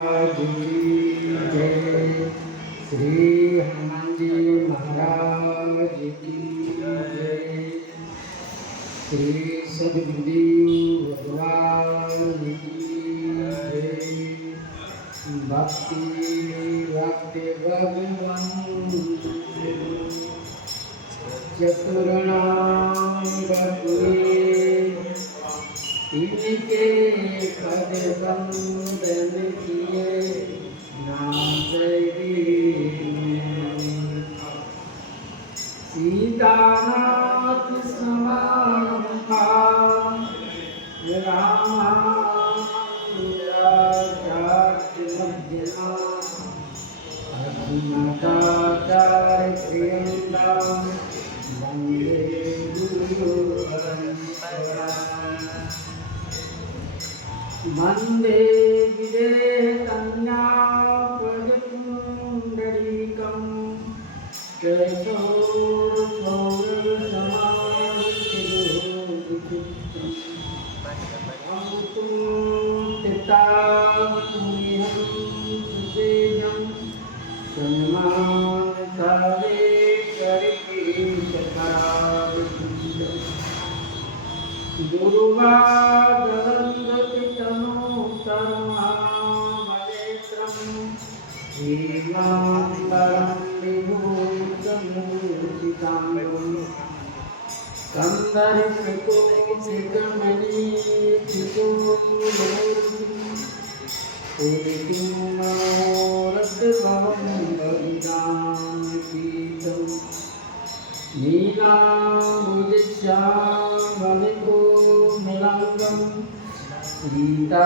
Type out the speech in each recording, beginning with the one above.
जी जय। श्री हनुमान जी महाराज की जय। श्री सद्गुरुदेव भगवान की जय। भक्ति भक्ति भगवान चतुर्णाम बपुए इनके पद बंदन किए नाम सीतानाथ समान वंदे गुरु परंपरा वंदे विदेहतन्या प्रजपुण्डरीकं सीता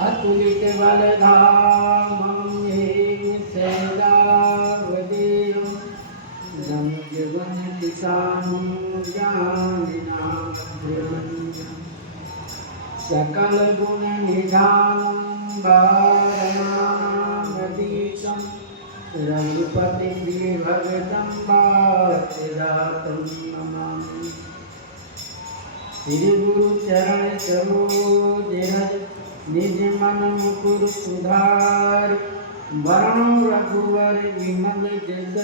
अतुलित बलधामं सैदावदेयं जीवन किसानं सकल गुण निधानं वारणामधीशं रघुपति भगतं वात्सदातं नमामि। श्री गुरु चरण सरोज रज निज मन मुकुर सुधार वरण रघुवर विमल जस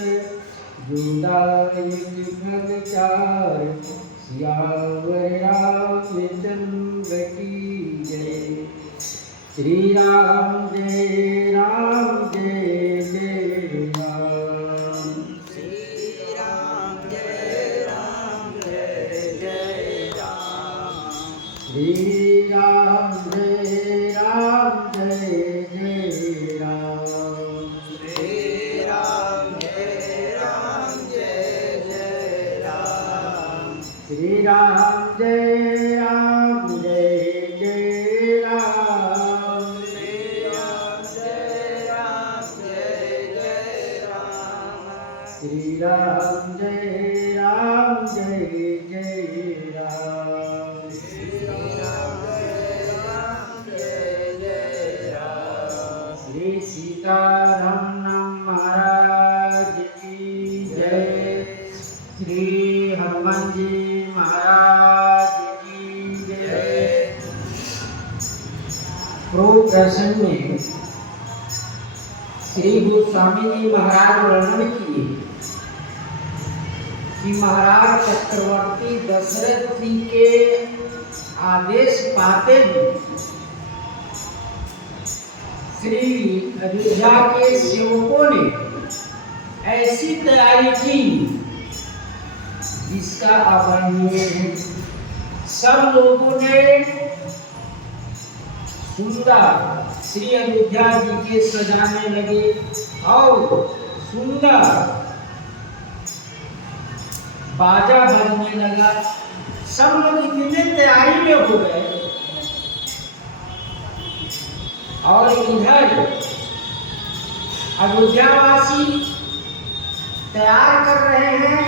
जोदायक प्रचार सियावर रामचंद्र की जय। श्री राम जय जय राम। श्री राम जय जय राम। श्री राम जय जय राम। श्री राम जय राम। श्री राम जय राम। श्री राम जय राम। श्री राम जय राम। श्री श्री सीताराम महाराज की जय। श्री हनुमान जी महाराज की जय। पूर्व दर्शन में श्री गोस्वामी जी महाराज वर्णन किए कि महाराज चक्रवर्ती दशरथ जी के आदेश पाते ही श्री अयोध्या के सेवकों ने ऐसी तैयारी की जिसका अवर्णनीय है। सब लोगों ने सुंदर श्री अयोध्या जी के सजाने लगे और सुंदर बाजा बजने लगा। सब लोग इतने तैयारी में हो गए और इधर अयोध्यावासी तैयार कर रहे हैं,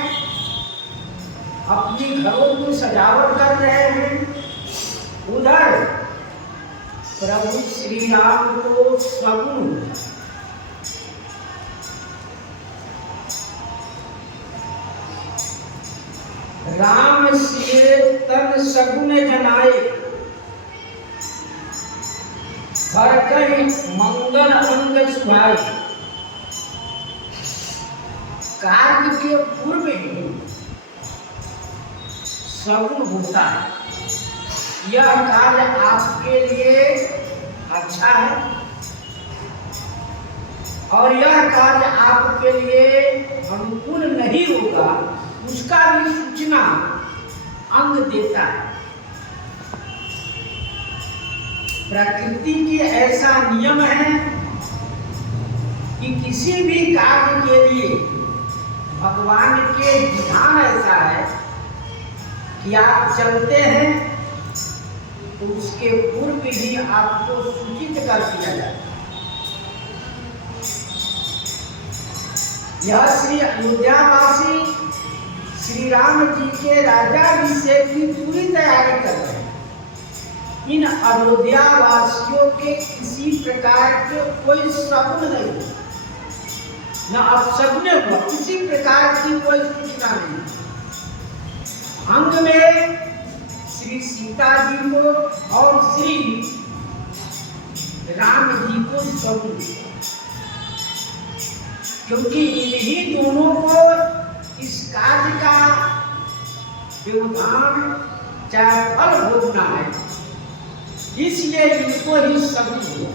अपने घरों को सजावट कर रहे हैं, उधर प्रभु श्री राम को सगुन राम सिए तन सगुन जनाए, हर कहीं मंगल अंग सुहाए। कार्य के पूर्व ही सगुन होता है। यह कार्य आपके लिए अच्छा है और यह कार्य आपके लिए अनुकूल नहीं होगा, उसका भी सूचना अंग देता है। प्रकृति की ऐसा नियम है कि किसी भी कार्य के लिए भगवान के विधान ऐसा है कि आप चलते हैं तो उसके पूर्व ही आपको सूचित कर दिया जाए। यह श्री अयोध्यावासी श्री राम जी के राज्याभिषेक की पूरी तैयारी कर रहे हैं। इन अयोध्या वासियों के किसी प्रकार के कोई सगुन नहीं, न अपशगुन हुआ, किसी प्रकार की कोई सूचना नहीं। अंग में श्री सीता जी को और श्री राम जी को सगुन, क्योंकि इन्हीं दोनों को इस कार्य का व्यवधान चाहे फल भोगना है, इसलिए इनको ही सगुन हुआ।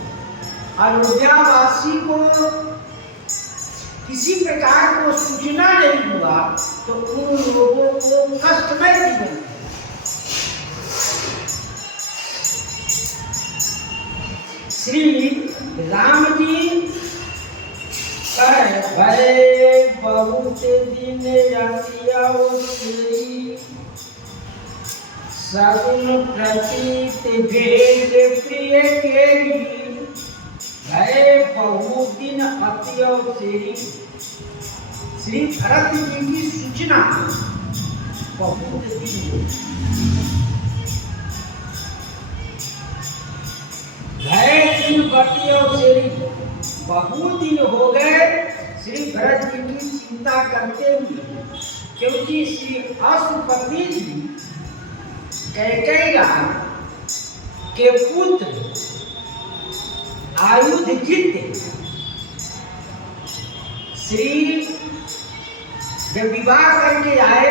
अयोध्यावासी को किसी प्रकार को सूचना नहीं हुआ तो उन लोगों को कष्टमय जीवन। श्री राम जी भय बहुत दिन सगुन प्रतीत भेद प्रिय केरी, भय बहुत दिन अति अवसेरी। श्री भरत जी की सूचना बहुत दिन, भय दिन अति अवसेरी, बहुत दिन हो गए श्री भरत जी की चिंता करते हुए, क्योंकि श्री अश्वपति जी कैकेयी के पुत्र आयुधजित श्री जब विवाह करके आए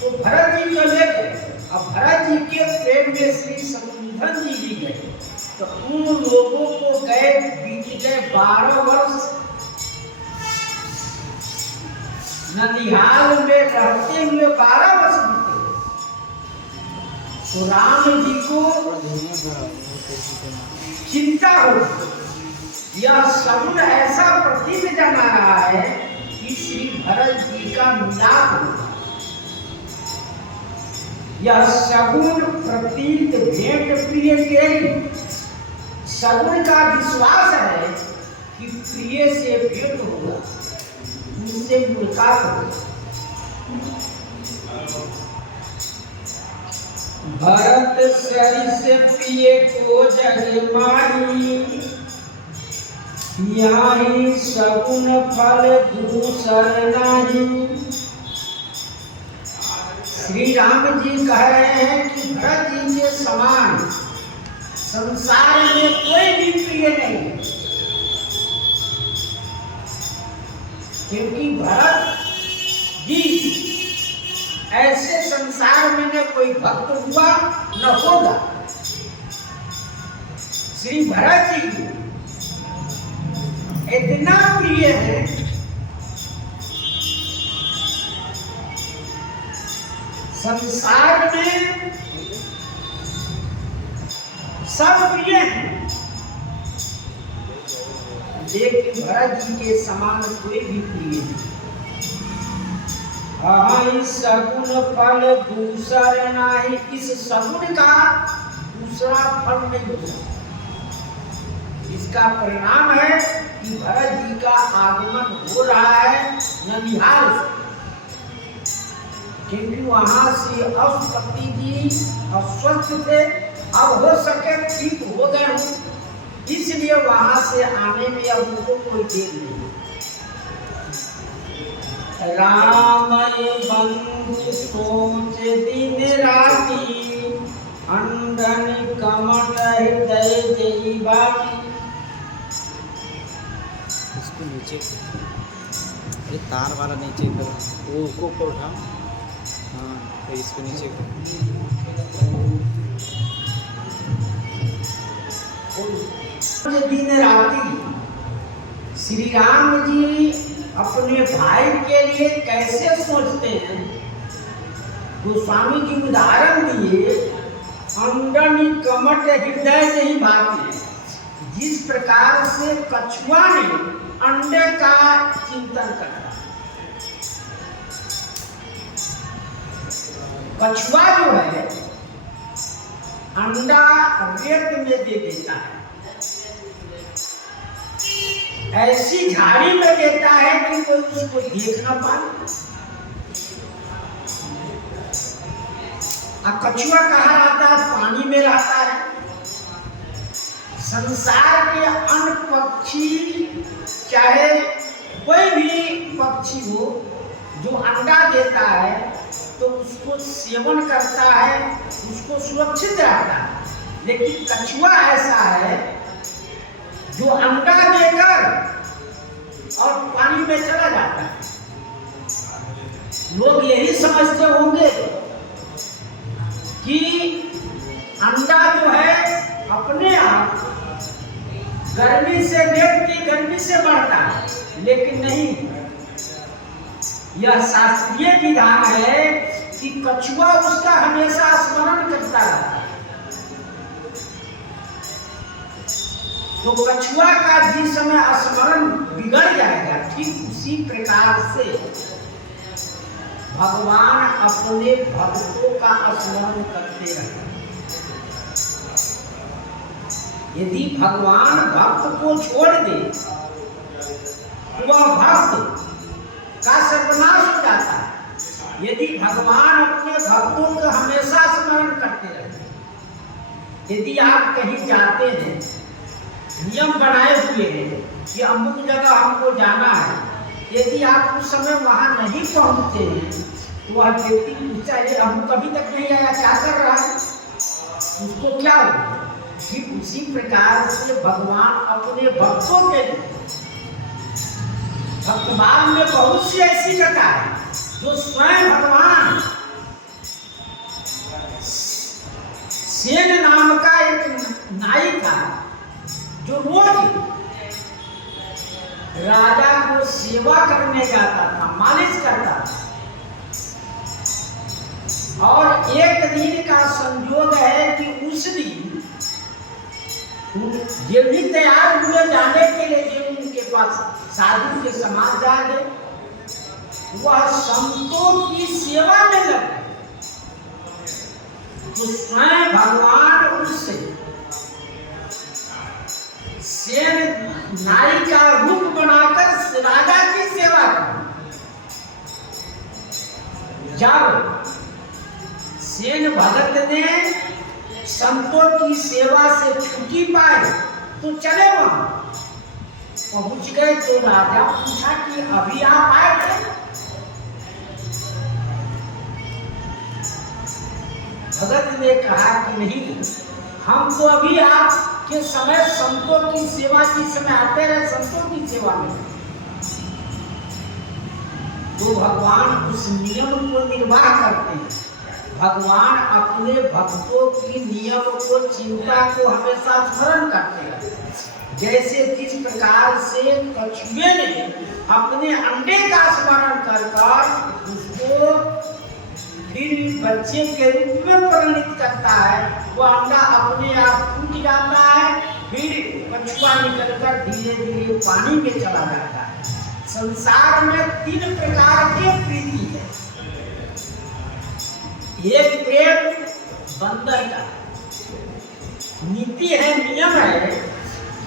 तो भरत जी चले गए। अब भरत जी के प्रेम में श्री शत्रुघ्न जी भी गए, तो उन लोगों को बीत गए 12 वर्ष। ननिहाल में रहते हुए 12 वर्ष बीते। तो राम जी को चिंता हो, यह सगुन ऐसा प्रतीत जना रहा है कि श्री भरत जी का मिलाप होगा। यह सगुन प्रतीत भेंट प्रिय के, सगुन का विश्वास है कि प्रिय से भेंट होगा, उनसे मुलाकात होगी। भरत सरिस प्रिय को जग माही, यहाँ सगुन फल दूसर नाही। श्री राम जी कह रहे हैं कि भरत जी के समान संसार में कोई भी प्रिय नहीं है, क्योंकि भरत जी ऐसे संसार में न कोई भक्त हुआ न होगा। श्री भरत जी इतना प्रिय है संसार में, सब प्रिय हैं, लेकिन भरत जी के समान कोई भी प्रिय नहीं। सगुन फल दूसर नाही, इस सगुन का दूसरा फल नहीं होता। इसका परिणाम है कि भरत जी का आगमन हो रहा है ननिहाल से। क्योंकि वहां से अष्टपति जी अस्वस्थ थे, अब हो सके ठीक हो गए हूँ, इसलिए वहां से आने में अब उनको कोई देर नहीं। राम बंधु सोच दिन राती, अंडन कमट हृदय जई बाटी। इसको नीचे ये तार वाला नीचे करो, वो उसको ऊपर उठा। हाँ तो इसको नीचे करो। दिन राती श्री राम जी अपने भाई के लिए कैसे सोचते हैं, गोस्वामी जी उदाहरण दिए, अंडन कमट हृदय नहीं भाती। जिस प्रकार से कछुआ ने अंडे का चिंतन करता, कछुआ जो है अंडा रेत में दे देता है, ऐसी झाड़ी में देता है कि कोई उसको देख ना पाए। कछुआ कहाँ रहता है? पानी में रहता है। संसार के अन्य पक्षी, चाहे कोई भी पक्षी हो जो अंडा देता है तो उसको सेवन करता है, उसको सुरक्षित रहता है। लेकिन कछुआ ऐसा है जो अंडा देकर और पानी में चला जाता है। लोग यही समझते होंगे कि अंडा जो है अपने आप गर्मी से, रेत की गर्मी से बढ़ता है, लेकिन नहीं, यह शास्त्रीय विधान है कि कछुआ उसका हमेशा स्मरण करता रहता है। तो कछुआ का जिस समय स्मरण बिगड़ जाएगा, ठीक उसी प्रकार से भगवान अपने भक्तों का स्मरण करते रहते। यदि भगवान भक्त को छोड़ दे तो वह भक्त का सर्वनाश हो जाता है। यदि भगवान अपने भक्तों को हमेशा स्मरण करते रहते, यदि आप कहीं जाते हैं, नियम बनाए हुए हैं कि अमुक जगह हमको जाना है, यदि आप उस समय वहां नहीं पहुंचते हैं तो वह व्यक्ति पूछता है हम कभी तक नहीं आया, क्या कर रहा है, उसको क्या होगा। ठीक उसी प्रकार से भगवान अपने भक्तों के लिए, भक्तमाल में बहुत सी ऐसी कथा है जो स्वयं भगवान सेन नाम का एक नाई था जो रोज राजा को सेवा करने जाता था, मालिश करता था। और एक दिन का संयोग है कि उस दिन ये भी तैयार हुए जाने के लिए, जो उनके पास साधु के समाज जा गए, वह संतों की सेवा में लग गए। तो स्वयं भगवान उससे सेन नाई का रूप बनाकर राजा की सेवा की। जब सेन भगत ने संतों की सेवा से छुट्टी पाई तो चले वहां पहुंच गए, तो राजा पूछा कि अभी आप आए थे? भगत ने कहा कि नहीं, हम तो अभी आपके समय संतों की सेवा के समय आते रहे, संतों की सेवा में। तो भगवान उस नियम को निर्वाह करते हैं। भगवान अपने भक्तों की नियम को, चिंता को हमेशा स्मरण करते हैं। जैसे जिस प्रकार से कछुए ने अपने अंडे का स्मरण कर उसको फिर बच्चे के रूप में परिणित करता है, वो अंडा अपने आप टूट जाता है, फिर कछुआ निकलकर धीरे धीरे पानी में चला जाता है। संसार में 3 प्रकार की प्रीति है। एक प्रेम बंदर का नीति है, नियम है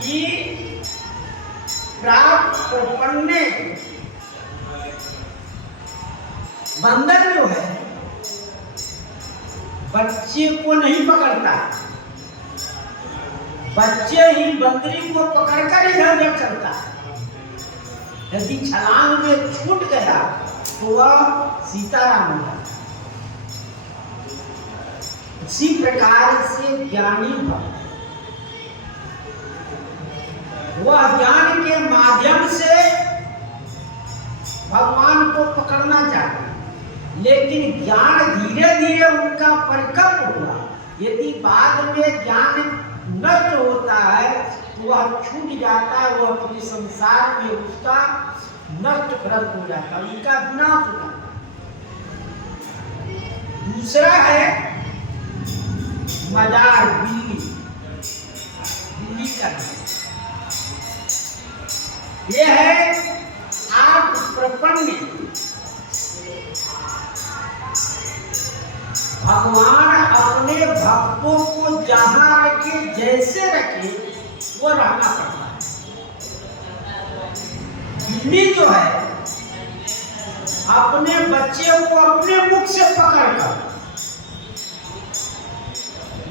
कि प्राप्त प्रपन्ने बंदर जो है बच्चे को नहीं पकड़ता, बच्चे ही बंदरी को पकड़कर इधर उधर चलता है। यदि छलांग में छूट गया तो वह सीताराम हो जाता। इसी प्रकार से ज्ञानी भक्त वह ज्ञान के माध्यम से भगवान को पकड़ना चाहते, लेकिन ज्ञान धीरे धीरे उनका परिपक्व हुआ। यदि बाद में ज्ञान नष्ट होता है तो वह छूट जाता है, वह अपने संसार में उसका नष्ट भ्रष्ट हो जाता है, उनका विनाश हो जाता है। दूसरा है मजार, बिल्ली का। यह है आप प्रपन्न भगवान अपने भक्तों को जहां रखे, जैसे रखे, वो रहना पड़ता है। बिल्ली जो है अपने बच्चे को अपने मुख से पकड़कर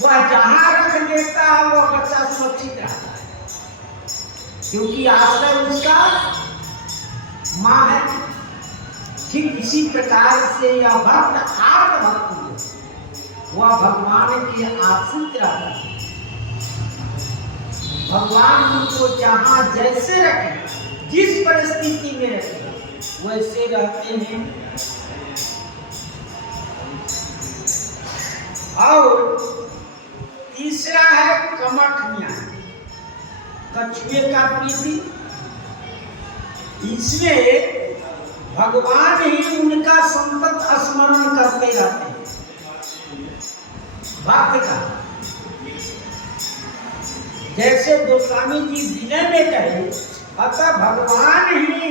वह जहां रख लेता है, वह बच्चा सुरक्षित रहता है, क्योंकि आश्रय उसका मां है। ठीक इसी प्रकार से यह भक्त आत्म भक्त वह भगवान के आश्रित रहता है। भगवान उनको जहां जैसे रखे, जिस परिस्थिति में रखे, वैसे रहते हैं। और तीसरा है कमठ न्याय, कछुए का प्रीति। इसमें भगवान ही उनका संतत स्मरण करते रहते हैं भक्त का। जैसे गोस्वामी जी विनय में कहे, अतः भगवान ही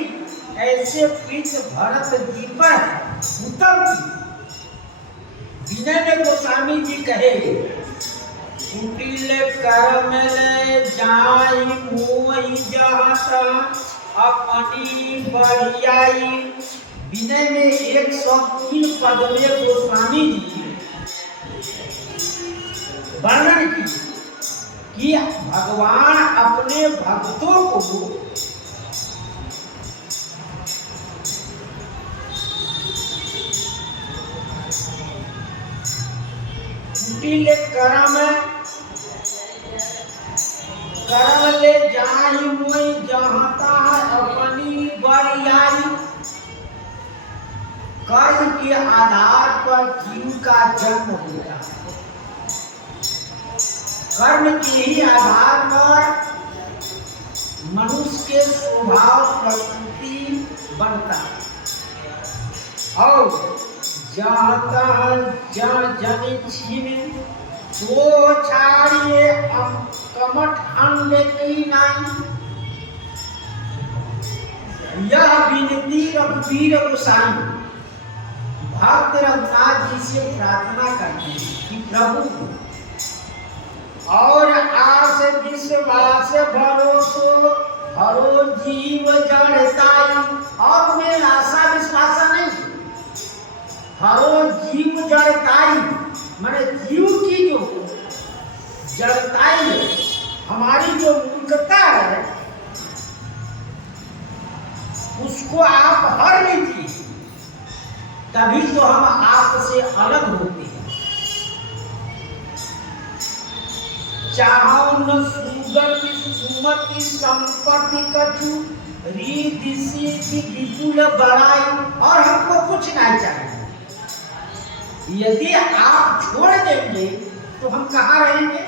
ऐसे प्रीत भरत जी पर उत्तम की। विनय में गोस्वामी जी कहे, कुटिल कर्म ले जाई मोहि जाता अपनी बढ़ियाई। विनय में 103 पद में गोस्वामी जी वर्णन की कि भगवान अपने भक्तों को कुटिल कर्म ले जाहि मोहि जहाता अपनी बढ़ियाई। कर्म के आधार पर जीव का जन्म होता है, कर्म के ही आधार पर मनुष्य के स्वभाव प्रकृति बनता है। और जाता जन छीन तो छाड़िए कमठ अंड की नाई। यह विनती रघुवीर गोसाई भक्त रघुनाथ जी से प्रार्थना करते हैं कि प्रभु और आस विश्वास भरोसो हरो जीव जड़ताई। और में आशा विश्वास नहीं, हरो जीव जड़ताई माने जीव की जो जड़ताई है, हमारी जो मूर्खता है, उसको आप हर लीजिए, तभी तो हम आपसे अलग होते हैं। चाहो न सुगति सुमति संपत्ति कछु रिद्धि सिद्धि विपुल बड़ाई। और हमको कुछ नहीं चाहिए। यदि आप छोड़ देंगे तो हम कहाँ रहेंगे?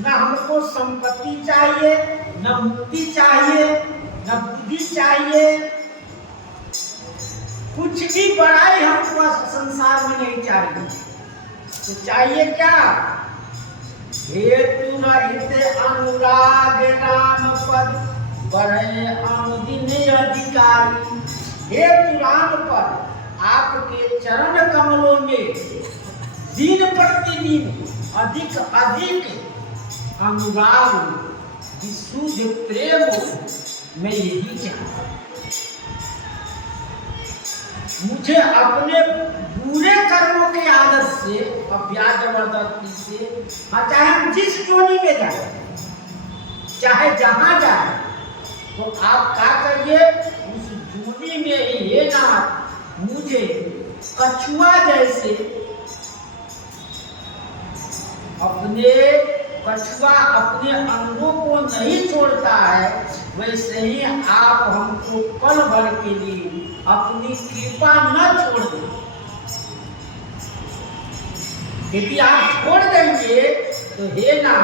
न हमको संपत्ति चाहिए, न मुक्ति चाहिए, न बुद्धि चाहिए, कुछ भी बड़ाई हमको संसार में नहीं चाहिए। तो चाहिए क्या? हेतु रहित अनुराग राम पद बढ़े अनुदिन अधिकारी। हेतु राम पद आपके चरण कमलों में दिन प्रतिदिन अधिक अधिक अनुराग विशुद्ध प्रेम मैं यही चाहता। मुझे अपने बुरे कर्मों की आदत से अभ्यास जबरदस्ती से, चाहे हम जिस जोनी में जाए, चाहे जहां जाए, तो आप क्या करिए, उस जोनी में ही ये ना मुझे कछुआ जैसे कछुआ अपने अंगों को नहीं छोड़ता है, वैसे ही आप हमको पल भर के लिए अपनी कृपा न छोड़ दें। यदि आप छोड़ देंगे तो हे ना,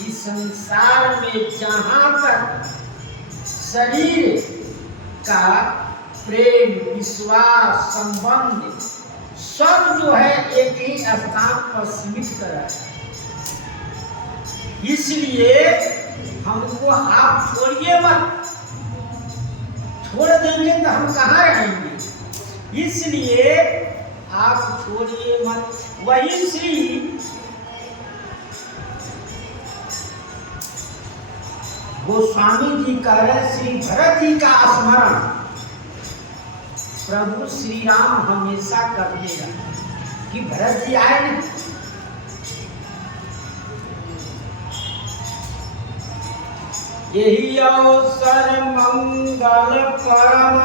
इस संसार में जहां तक शरीर का प्रेम, विश्वास, संबंध सब जो है एक ही स्थान पर सीमित करा है। इसलिए हमको आप छोड़िए मत, छोड़ देंगे तो हम कहाँ रहेंगे, इसलिए आप छोड़िए मत। वही श्री गोस्वामी जी कह रहे, श्री भरत जी का स्मरण प्रभु श्री राम हमेशा करते रहे। कि भरत जी आए नहीं, यही अवसर मंगल परम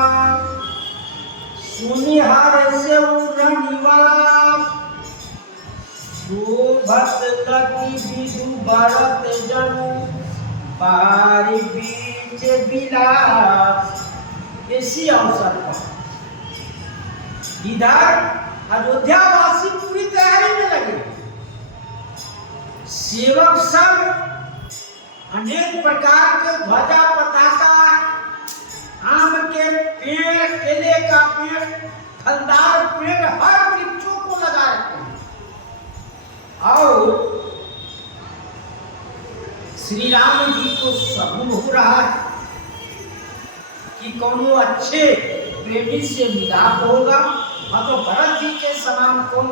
सुनिहार से निवास, शोभत लकी विदु भरत जनु पारी बीच विलास। इसी अवसर पर इधर अयोध्यावासी पूरी तैयारी में लगे, सेवक सब अनेक प्रकार के ध्वजा पताका, आम के पेड़, केले का पेड़, फलदार पेड़, हर वृक्षों को लगा रखे हैं। और श्री राम जी को सबूत हो रहा है कि कौन अच्छे प्रेमी से मिलाप होगा, और तो भरत जी के समान कौन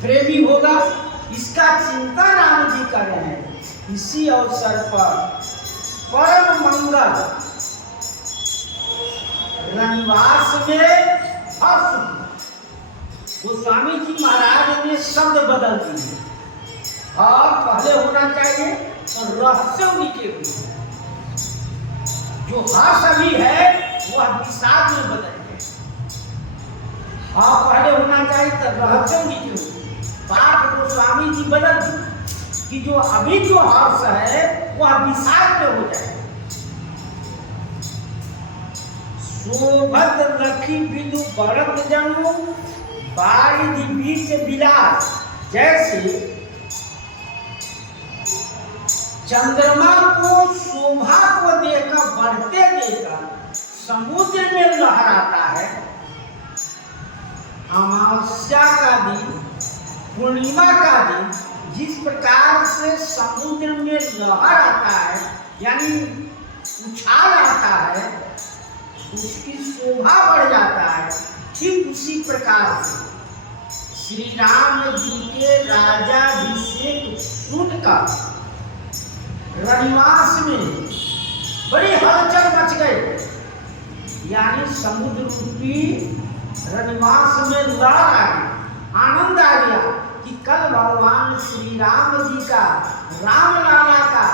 प्रेमी होगा, इसका चिंता राम जी कर रहे हैं। इसी अवसर पर परम मंगल रनिवास में हर्ष, गोस्वामी जी महाराज ने शब्द बदल दिए, और पहले होना चाहिए तो रहस्य नीचे हुए, जो हर्ष अभी है वह विषाद में बदल गए। हाँ, पहले होना चाहिए तो रहस्य नीचे हुए, बात गोस्वामी जी बदल दी कि जो अभी जो हर्ष है वह विषाद में हो जाए। शोभत लखी बिदु भरत जनु बारिधि बीच विलास। जैसे चंद्रमा को शोभा को देकर, बढ़ते देकर समुद्र में लहराता है, अमावस्या का दिन, पूर्णिमा का दिन जिस प्रकार से समुद्र में लहर आता है, यानी उछाल आता है, उसकी शोभा बढ़ जाता है, ठीक उसी प्रकार से श्री राम जी के राजाभिषेक सुनकर रनिवास में बड़ी हलचल मच गई, यानी समुद्र रूपी रनिवास में लहर आ गई, आनंद आ गया कि कल भगवान श्री राम जी का, रामलाला का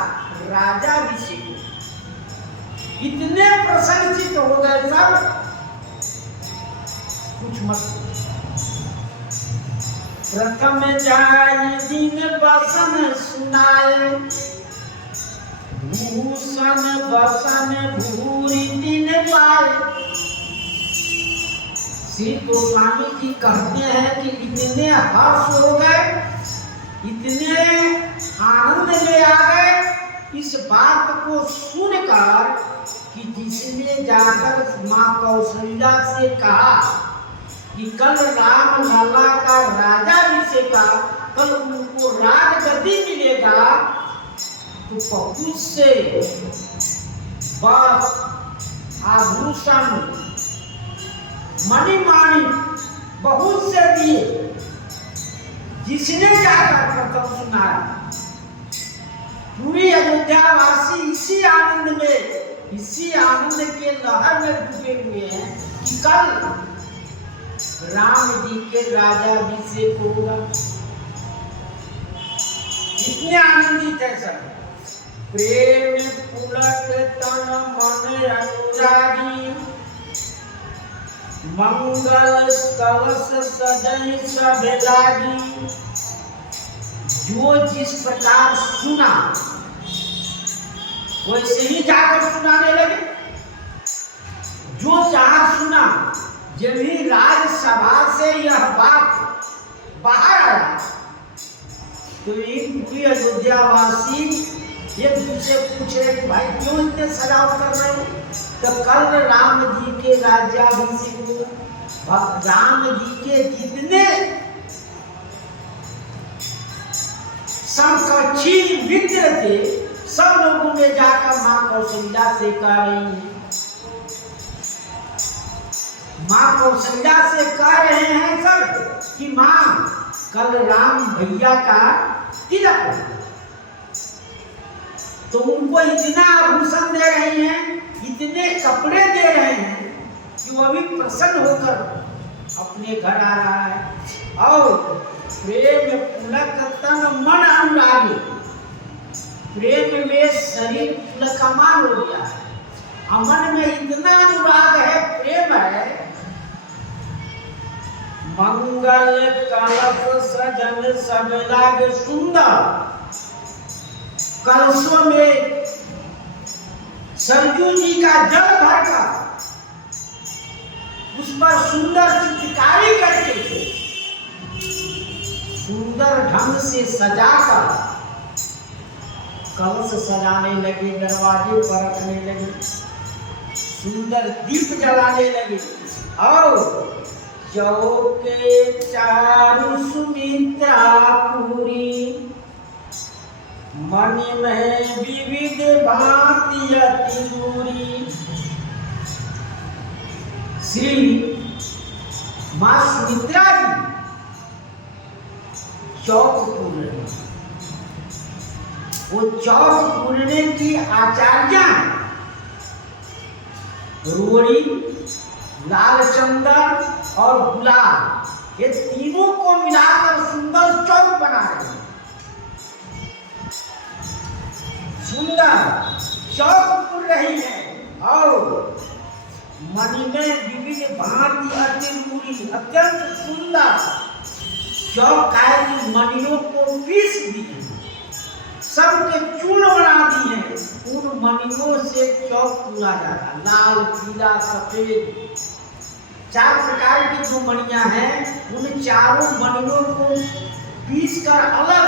राजाभिषेक। इतने प्रसन्नचित हो गए सब, कुछ मत। प्रथम जाई दिन बसन सुनाए, भूषण बसन भूरि दिन पाए। श्री गोस्वामी जी कहते हैं कि इतने हर्ष हो गए, इतने आनंद में आ गए इस बात को सुनकर कि जिसने जाकर माँ कौशल्या से कहा कि कल राम लला का राजाभिषेक का, कल उनको राजगद्दी मिलेगा, तो बहुत से आभूषण मणिमाणी बहुत से दिए, जिसने जाकर प्रथम सुनाया। पूरी अयोध्यावासी इसी आनंद में इसी आनंद के लहर में डूबे हुए हैं कि कल राम जी के राज्याभिषेक होगा। इतने आनंदित है सब। प्रेम पुलक तन मन अनुरागी, मंगल कलश सजई सब लागी। जो जिस प्रकार सुना वैसे ही जाकर सुनाने लगे। जो जहां सुना, जब ही राजसभा से यह बात बाहर आया तो इन पूरी अयोध्यावासी एक दूसरे पूछ रहे कि भाई क्यों इतने सजावट कर रहे हो? तो कल राम जी के राज्याभिषेक, राम जी के जितने समकक्षी मित्र थे सब लोगों ने जाकर मां कौशल्या से कह रही है, मां कौशल्या से कह रहे हैं सब कि मां कल राम भैया का तिलक है। तो उनको इतना आभूषण दे रहे हैं, इतने कपड़े दे रहे हैं कि वो भी प्रसन्न होकर अपने घर आ रहा है। और प्रेम पुलक तन मन अनुरागी, प्रेम में शरीर पुलकमान हो गया है, मन में इतना अनुराग है, प्रेम है। मंगल कलश सजन सब लागे सुंदर, कलशों में सरजू जी का जल भरकर उस पर सुंदर चित्रकारी करके सुंदर ढंग से सजाकर कलश सजाने लगे, दरवाजे पर रखने लगे, सुंदर दीप जलाने लगे। और चौके चारु सुमित्रा पूरी, मन में विविध भांति अति दूरी। श्री मां सुमित्रा जी चौक पूर्ण रही। वो चौक पूर्णे की आचार्य रोड़ी, लाल चंदन और गुलाल, ये तीनों को मिलाकर सुंदर चौक बना रहे हैं। सुंदर चौक पूर रही है और मणि में विविध भांति अत्यंत सुंदर चौक की मणियों को पीस दिए, सबके चूर्ण बना दिए। उन मणियों से चौक पूरा जा रहा, लाल पीला सफेद, 4 प्रकार की जो मणियां हैं उन चारों मणियों को पीस कर अलग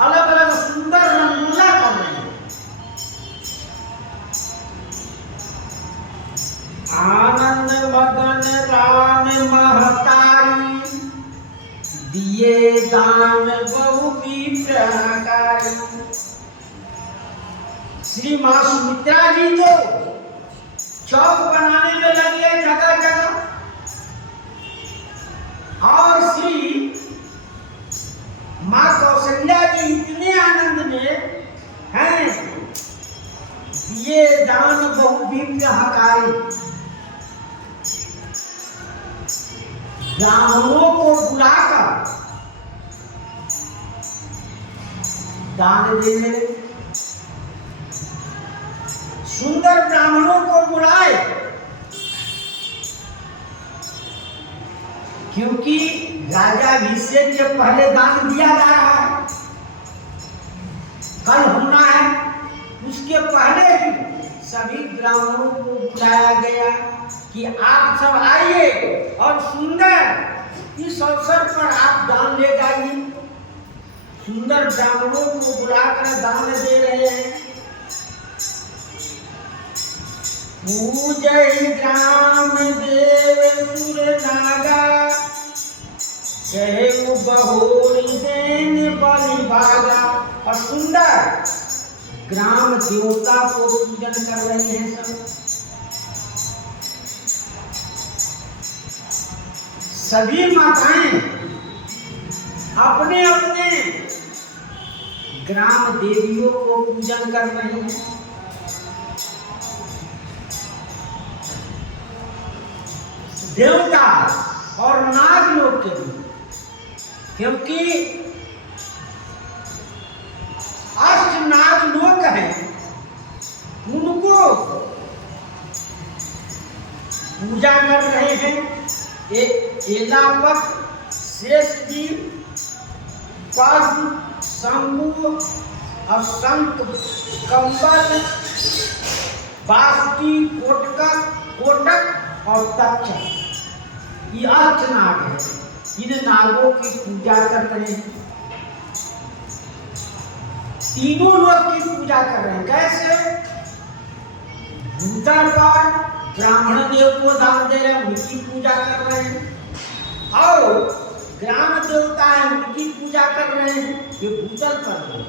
अलग सुंदर रंगोला कर रहे हैं। आनंद मगन राम महतारी, दिए दान बहु विप्रकारी। श्री मां सुमित्रा जी तो चौक बनाने में लगे जगह जगह, और श्री मां कौशल्या जी इतने आनंद में हैं, दिए दान बहु विप्रकारी। ब्राह्मणों को बुलाकर दान देने लगे। सुंदर ब्राह्मणों को बुलाए, क्योंकि राज्याभिषेक के पहले दान दिया जा रहा है, कल होना है। उसके पहले ही सभी ब्राह्मणों को बुलाया गया कि आप सब आइए और सुंदर इस अवसर पर आप दान ले जाइए। सुंदर ब्राह्मणों को बुलाकर दान दे रहे हैं। पूजय ग्राम देव सुर नागा, कहे बहोरी देन बलि भागा। और सुंदर ग्राम देवता को पूजन कर रहे हैं सब। सभी माताएं अपने अपने ग्राम देवियों को पूजन कर रहे हैं। देवता और नाग लोग के भी, क्योंकि अष्टनाग लोग हैं, उनको पूजा कर रहे हैं। एक एलापक, शेषजी, पद्म, शंभु, शंख, कंबल, बासुकी, कोटक और तक्षक, ये अष्टनाग है। इन नागों की पूजा कर रहे हैं। तीनों लोग की पूजा कर रहे हैं। कैसे? भूतल पर ब्राह्मण देव को दान दे रहे हैं, उनकी पूजा कर रहे हैं। और ग्राम देवता है, उनकी पूजा कर रहे हैं, ये भूतल पर रहे हैं।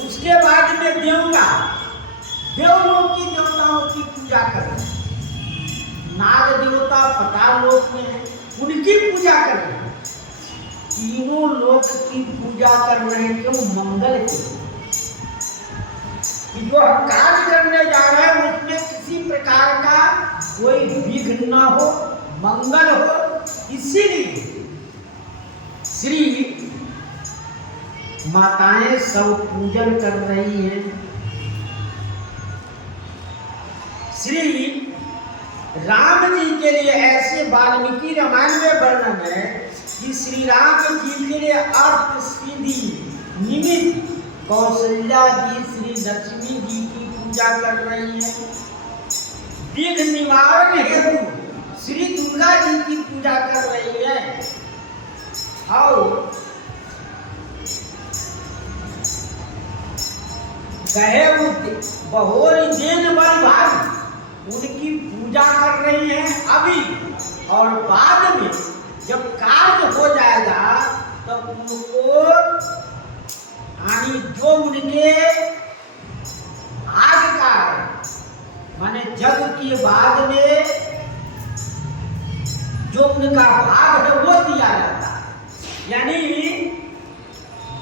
उसके बाद में देवता, देवलोक की देवताओं की पूजा कर रहे हैं। नाग देवता पाताल लोक में है, उनकी पूजा कर रहे हैं। तीनों लोक की पूजा कर रहे हैं। क्यों? मंगल के, कि जो हम कार्य करने जा रहे हैं उसमें किसी प्रकार का कोई विघ्न न हो, मंगल हो। इसीलिए श्री माताएं सब पूजन कर रही हैं। श्री राम जी के लिए ऐसे वाल्मीकि रामायण में वर्णन है कि श्री राम जी के लिए अर्थ सिद्धि निमित्त कौशल्या जी श्री लक्ष्मी जी की पूजा कर रही है। विघ्न निवारण हेतु श्री दुर्गा जी की पूजा कर रही है। और कहे बहोरी देन बल भाग, उनकी पूजा कर रही है अभी। और बाद में जब कार्य हो जाएगा तब उनको जो उनके आग का माने जग के बाद में जो उनका भाग है वो दिया जाता है। यानी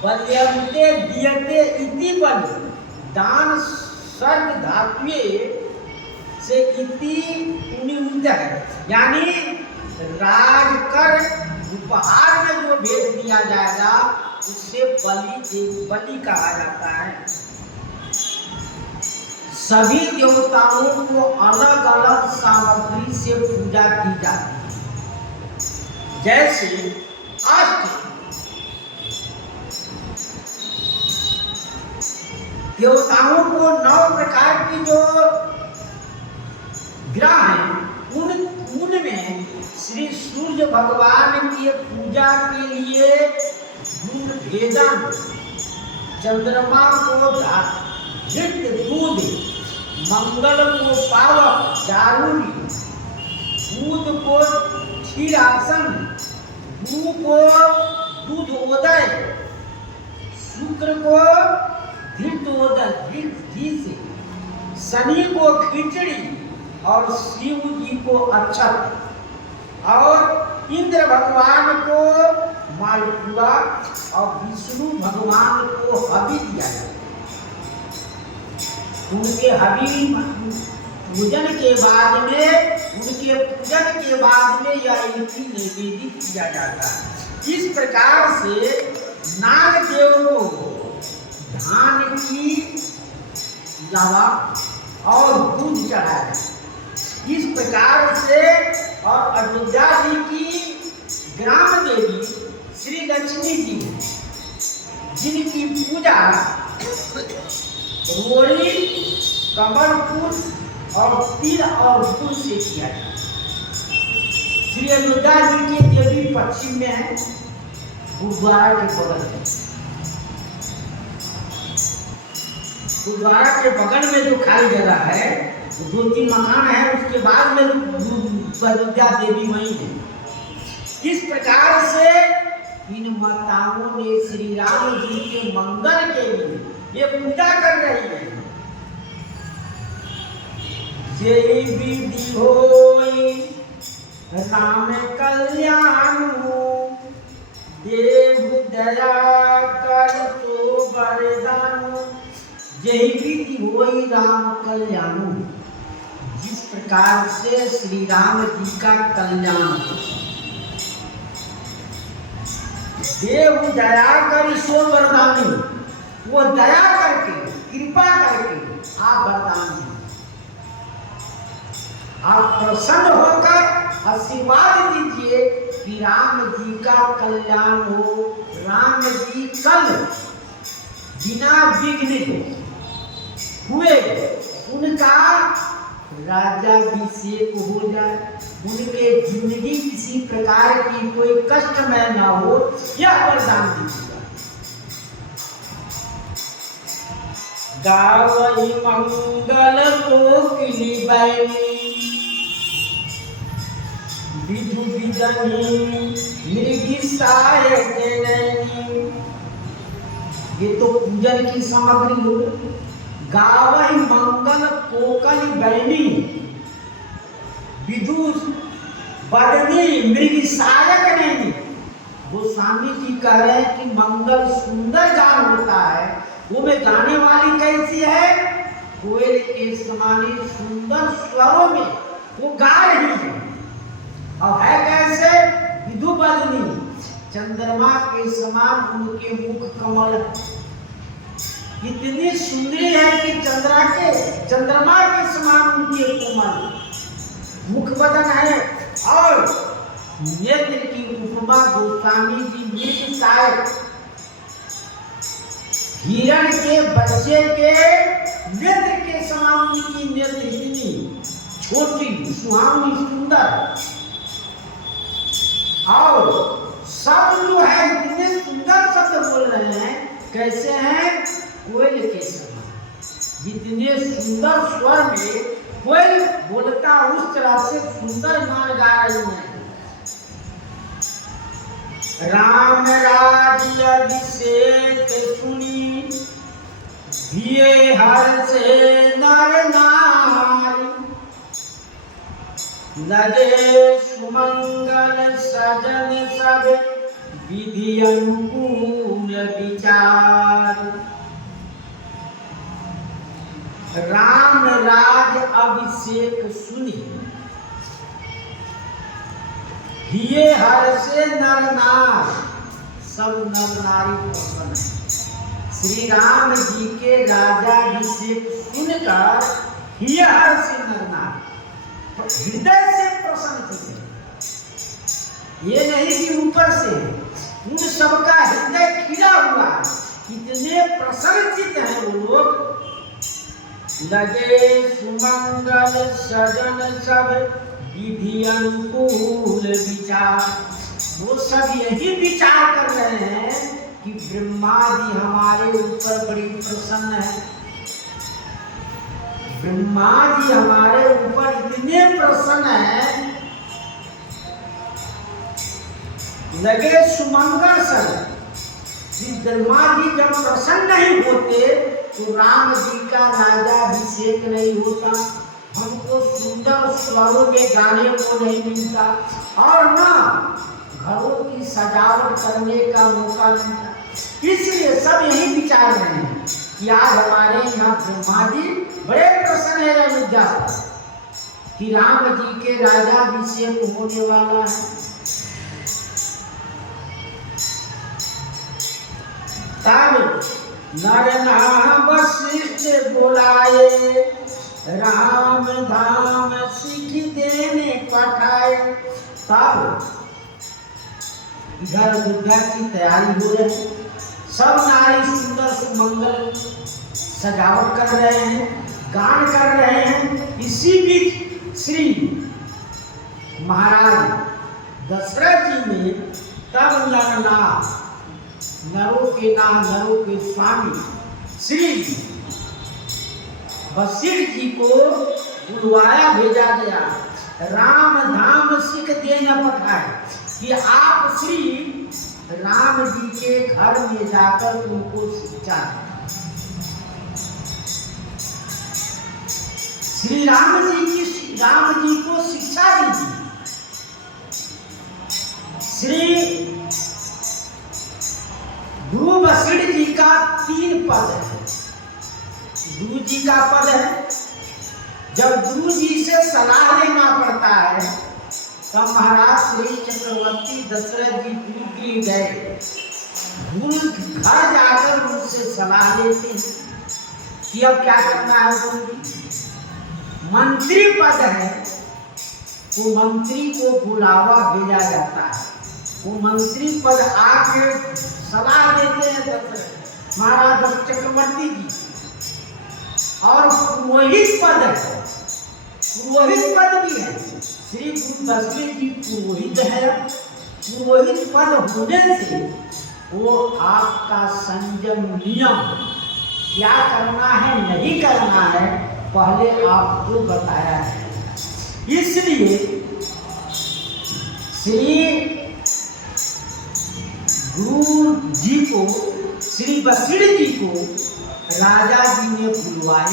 बल्यन्ते दियते इति बल, दान सर्ग धात्वे से इति उन्नीत है। यानी राज कर उपहार में जो भेज दिया जाएगा उससे बलि कहा जाता है। सभी देवताओं को अलग अलग सामग्री से पूजा की जाती है। जैसे अष्ट देवताओं को 9 प्रकार की जो ग्रह हैं उनमें श्री सूर्य भगवान की पूजा के लिए दूध भेदन, चंद्रमा को घृत दूध, मंगल को पावक चारूरी, बुध को क्षीरासन, गुरु को दूध उदय, शुक्र को घृतोदय घी से, शनि को खिचड़ी और शिव जी को अक्षत, और इंद्र भगवान को मालपुआ और विष्णु भगवान को हवि दिया जाता है। उनके हवि पूजन के बाद में यह इनकी निवेदित किया जाता है। इस प्रकार से नाग देव को धान की लावा और दूध चढ़ाया। इस प्रकार से और अयोध्या जी की ग्राम देवी श्री लक्ष्मी जी जिनकी पूजा रोड़ी, कमल फूल और तिल और फूल से किया जाता है। श्री अयोध्या जी की देवी पश्चिम में है, गुरुद्वारा के बगल में। गुरुद्वारा के बगल में जो खाली जगह है 2-3 मकान है, उसके बाद में अयोध्या देवी वही है। इस प्रकार से इन माताओं ने श्री राम जी के मंगल के लिए ये पूजा कर रही है। जय विधि होई राम कल्याण, देव दया कर तो वरदान। जय विधि होई राम कल्याण, इस प्रकार से श्री राम जी का कल्याण हो। देव दया कर सो वरदानी, वो दया करके कृपा करके आप वरदान दें। आप प्रसन्न होकर आशीर्वाद दीजिए कि राम जी का कल्याण हो। राम जी कल बिना विघ्न हुए उनका राज्याभिषेक हो जाए, उनके जिंदगी किसी प्रकार की कोई कष्टमय ना हो, यह वरदान दीजिएगा। गावई मंगल कोकिली बैनी, विधु विदनी मृगी सहायक नैनी। ये तो पूजन की सामग्री हो। गावई मंगल कोकिली बैनी, विधु बदनी मृगी सहायक नैनी। गोस्वामी जी कह रहे हैं कि मंगल सुंदर गान होता है, वो में गाने वाली कैसी है? कोयल के समान सुंदर स्वरों में वो गा रही है। और है कैसे? विधु बदनी, चंद्रमा के समान उनके मुख कमल है। इतनी सुंदरी है कि चंद्रमा के समान उनके कोमल मुख बदन है। और नेत्र की उपमा गोस्वामी जी मृग सहायक, हिरण के बच्चे के नेत्र के समान उनकी नेत्र इतनी छोटी सुहावनी सुंदर। और सब जो है इतने सुंदर शब्द बोल रहे हैं, कैसे हैं? कोयल के समान। जितने सुंदर स्वर में कोयल बोलता उस तरह से सुंदर गान गा रही है। राम राज्य अभिषेक सुनी, ये हर से नर नारी। लगे सुमंगल सजन सब, विधि अनुकूल विचार। राम राज अभिषेक सुनी, हिये हर से नर नार। सब नर नारी प्रसन्न है। श्री राम जी के राजाभिषेक सुनकर हिये हर से नर नार हृदय से प्रसन्न थे। ये नहीं कि ऊपर से, उन सबका हृदय खिला हुआ है, इतने प्रसन्नचित हैं वो लोग। लगे सुमंगल सजन सब, विधि अनुकूल विचार। वो सब यही विचार कर रहे हैं कि ब्रह्मा जी हमारे ऊपर बड़ी प्रसन्न है। ब्रह्मा जी हमारे ऊपर इतने प्रसन्न है। लगे सुमंगल सब, ब्रह्मा जी जब प्रसन्न नहीं होते तो राम जी का राजाभिषेक नहीं होता, हमको सुंदर स्वरों में गाने को नहीं मिलता, और ना घरों की सजावट करने का मौका मिलता। इसलिए सब यही विचार रहे हैं कि आज हमारे यहाँ ब्रह्मा जी बड़े प्रसन्न है अयोध्या कि राम जी के राजाभिषेक होने वाला है। तब नर नाम वशिष्ठ बुलाए, राम धाम सीख देने पठाए। तब इधर अयोध्या की तैयारी हो रही, सब नारी सुंदर सुमंगल सजावट कर रहे हैं, गान कर रहे हैं। इसी बीच श्री महाराज दशरथ जी ने तब नरनाथ, नरों के नाम नरों के स्वामी श्री वशिष्ठ जी को बुलवाया, भेजा गया। राम धाम सीख देना पठाए कि आप श्री राम जी के घर में जाकर उनको शिक्षा दें। श्री राम जी को शिक्षा दीजिए। श्री गुरु वशिष्ठ जी का 3 पद है। गुरु जी का पद है, जब गुरु जी से सलाह लेना पड़ता है तब महाराज श्री चक्रवर्ती दशरथ जी दूर के गए, गुरु घर जाकर उनसे सलाह लेते हैं कि अब क्या करना है। गुरु जी मंत्री पद है, वो मंत्री को बुलावा भेजा जाता है, वो मंत्री पद आके सलाह देते हैं दशरथ महाराज चक्रवर्ती जी। और पुरोहित पद है, पुरोहित पद भी है, श्री गुरु दशरथ जी पुरोहित है। पुरोहित पद होने से वो आपका संयम नियम क्या करना है नहीं करना है पहले आपको बताया है। इसलिए श्री गुरु जी को, श्री वशिष्ठ जी को राजा जी ने बुलवाए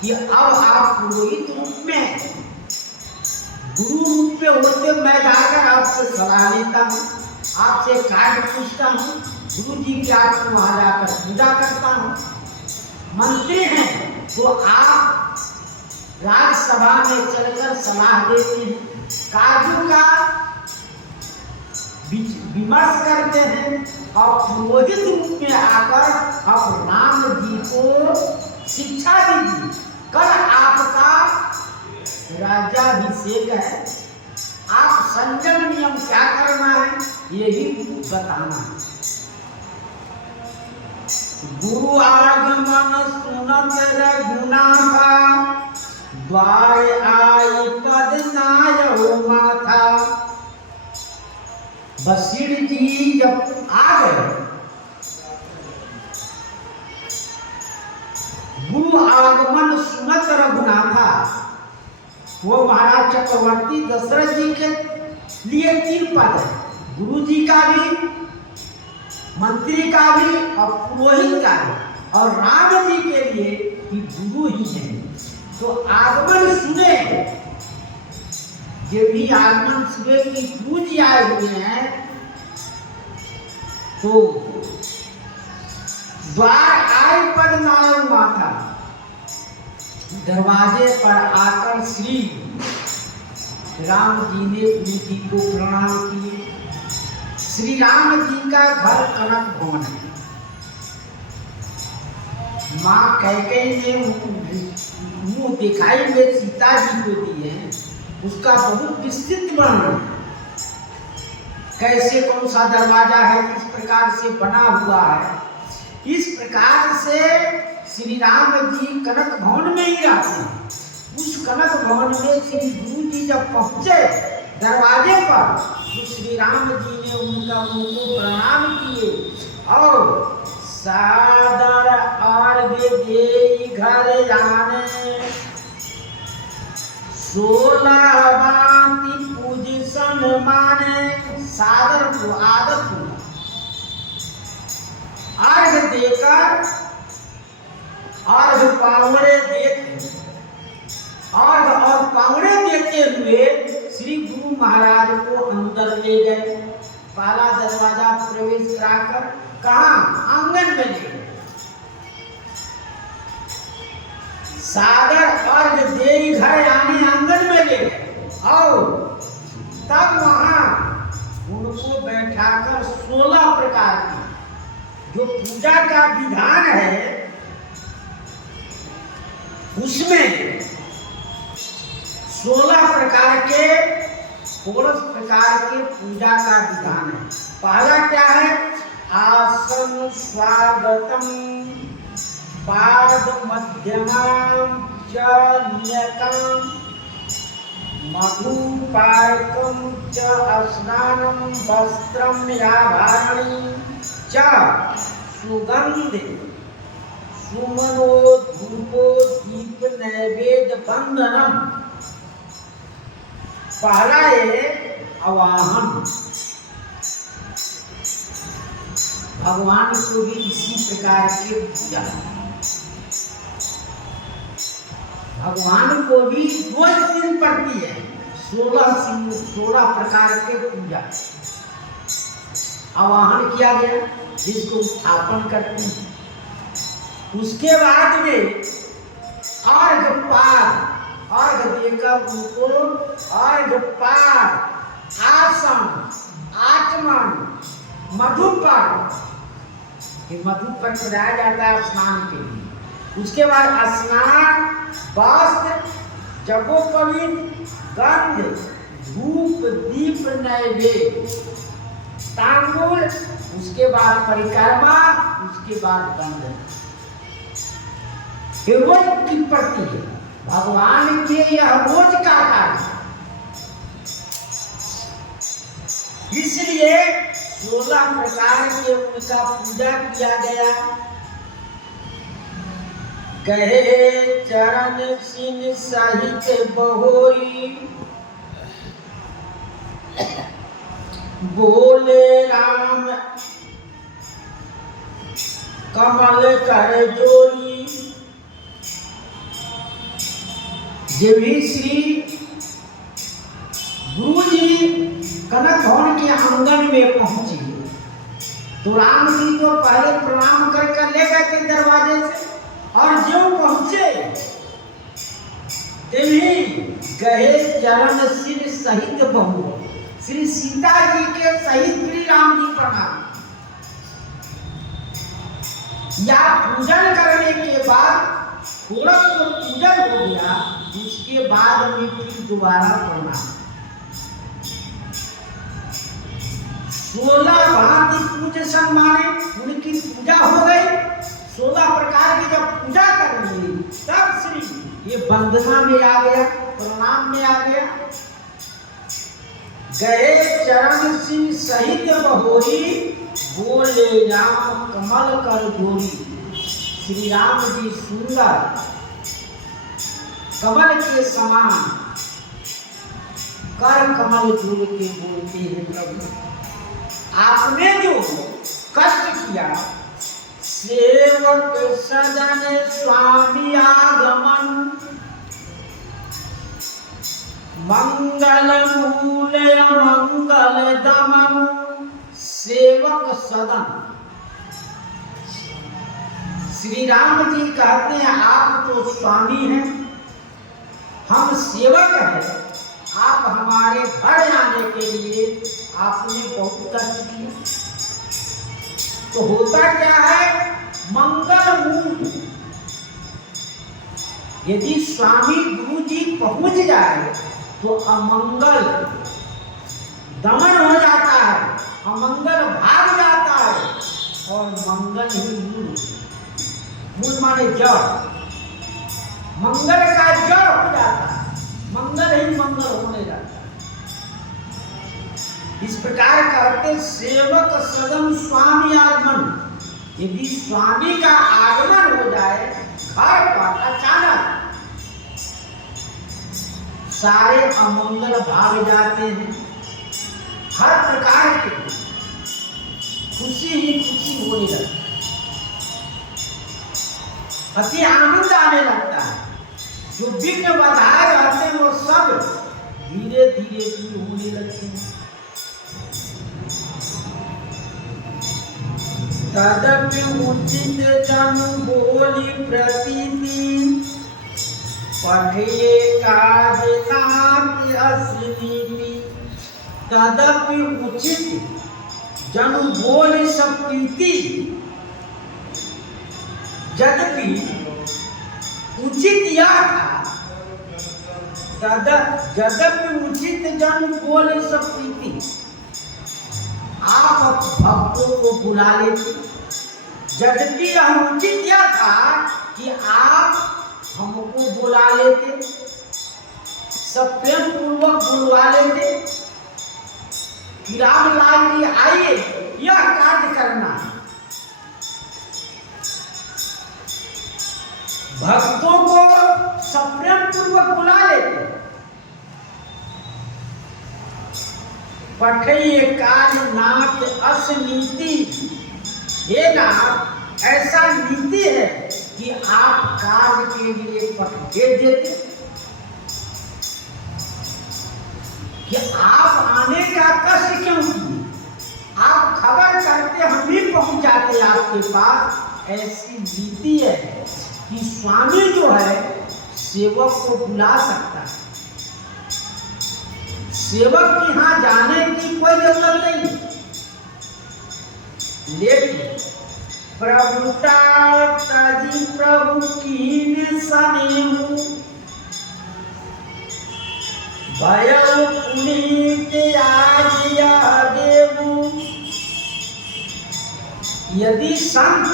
कि अब आप पुरोहित रूप में, गुरु रूप में होते मैं जाकर आपसे सलाह लेता हूँ, आपसे कार्य पूछता हूँ, गुरु जी की आपको वहां जाकर पूजा करता हूँ। मंत्री हैं तो आप राज्यसभा में चलकर सलाह देते हैं, कार्यों का विमर्श करते हैं और पुरोहित रूप में आकर अब राम जी को शिक्षा दीजिए। कल आपका राज्याभिषेक है, आप संयम नियम क्या करना है यही बताना है। गुरु आगमन सुनत रघुनाथा, द्वार आई पद नायो माथा। वशिष्ठ जी जब आ गए, गुरु आगमन सुनत रघुनाथा, वो महाराज चक्रवर्ती दशरथ जी के लिए 3 पद है, गुरु जी का भी, मंत्री का भी और पुरोहित का भी, और राम जी के लिए भी गुरु ही है। तो आगमन सुने, ये भी आगमन सुने कि गुरु जी आए हुए हैं, तो द्वार आए पद नाय माथा, दरवाजे पर आकर श्री राम जी ने गुरु जी को प्रणाम किए। श्री राम जी का घर कनक भवन है, माँ कैकेयी ने मुंह दिखाई में सीता जी को दी है, उसका बहुत विस्तृत वर्णन है, कैसे कौन सा दरवाजा है, किस प्रकार से बना हुआ है। इस प्रकार से श्री राम जी कनक भवन में ही रहते हैं। उस कनक भवन में श्री गुरु जी जब पहुंचे दरवाजे पर, तो श्री राम जी ने उनको प्रणाम किए और सादर अर्घ्य देई घर आने, 16 भांति पूजिसन माने। सादर को आदत को अर्घ्य देकर, अर्घ्य पावड़े देते, अर्घ्य और पावड़े देते हुए श्री गुरु महाराज को अंदर ले गए। पहला दरवाजा प्रवेश कराकर कहाँ, आंगन में ले गए। सागर अर्घ्य देई घर आने आंगन में ले गए और तब वहां उनको बैठाकर 16 प्रकार की जो पूजा का विधान है उसमें 16 प्रकार के, 16 प्रकार के पूजा का विधान है। पहला क्या है, आसन स्वागतम, पाद मध्यमाम च न्यकम, मधु पारकम च स्नानम, वस्त्रम याभारणी च सुगंध, सुमनो धूपो दीप नैवेद्य बंदनम। पहला है आवाहन, भगवान को भी इसी प्रकार के पूजा, भगवान को भी 2 दिन पड़ती है, 16 प्रकार के पूजा आवाहन किया गया, जिसको स्थापन करते हैं। उसके बाद में अर्घ्य पाद, अर्घ देकर उनको अर्घपाद, आसन, आचमन, मधुपर, मधुपर कराया जाता है स्नान के लिए। उसके बाद स्नान, वस्त्र, जगोपवीत, गंध, धूप, दीप, नैवेद्य, तांबूल, उसके बाद परिक्रमा, उसके बाद बंधन। ये रोज की प्रति है भगवान के, यह रोज का कार्य। इसलिए 16 प्रकार के उनका पूजा किया गया। कहे चरण सिंह सहित बहोरी, बोले राम कमल कर जोरी। जब भी श्री गुरु जी कनक भवन के आंगन में पहुंचे तो राम जी को पहले प्रणाम कर ले गए थे दरवाजे से, और जो पहुंचे तभी गए चरण सिर सहित बहू, श्री सीता जी के सहित श्री राम जी प्रणाम। या पूजन करने के बाद थोड़ा तो पूजन हो गया, उसके बाद में फिर दोबारा प्रणाम। 16 भांति पूज सम्माने, उनकी पूजा हो गई। 16 प्रकार की जब पूजा कर ली तब श्री ये वंदना में आ गया, प्रणाम में आ गया। गए चरण सिंह सहित बहोरी, बोले राम कमल कर जोरी। श्री राम जी सुंदर कमल के समान कर कमल जोड़ के बोलते हैं, प्रभु आपने जो कष्ट किया, सेवक सदन स्वामी आगमन, मंगल मूल मंगल दमन। सेवक सदन, श्री राम जी कहते हैं आप तो स्वामी हैं, हम सेवक हैं, आप हमारे घर आने के लिए आपने बहुत कष्ट किया। तो होता क्या है, मंगल मूल, यदि स्वामी गुरु जी पहुंच जाए तो अमंगल दमन हो जाता है, अमंगल भाग जाता है, और मंगल ही मूल। मूल माने जड़, मंगल का जड़ हो जाता है, मंगल ही मंगल होने जाता है। इस प्रकार करते सेवक सदन स्वामी आगमन, यदि स्वामी का आगमन हो जाए घर पर अचानक, सारे अमंगल भाग जाते हैं, हर प्रकार की खुशी ही खुशी होने लगती है, अति आनंद आने लगता है। जो विघ्न बाधाएं रहते हैं वो सब धीरे धीरे दूर होने लगते हैं। तदपि उचित जन बोली प्रतीति, पढ़े काज नाथ असनीति। तदपि उचित जन बोली सब प्रीति, यद्यपि उचित यह था, यद्यपि उचित जन बोले सब प्रीति, आप भक्तों को बुला लेते। यद्यपि यह उचित यह था कि आप हमको बुला लेते, सब प्रेम पूर्वक बुलवा लेते कि रामलाल जी आइए, यह कार्य करना है। भक्तों को सप्रेम पूर्वक बुला लेते। पठे काज नाथ अस नीति, ये नाथ ऐसा नीति है कि आप कार्य के लिए पठ भेज देते, कि आप आने का कष्ट क्यों किए, आप खबर करते हम भी पहुंच जाते आपके पास। ऐसी नीति है कि स्वामी जो है सेवक को बुला सकता है। सेवक के यहाँ जाने की कोई जरूरत नहीं। लेकिन प्रभुता तजी प्रभु कीन सनेहु भयउ पुनीत आज्ञा देवु। यदि संत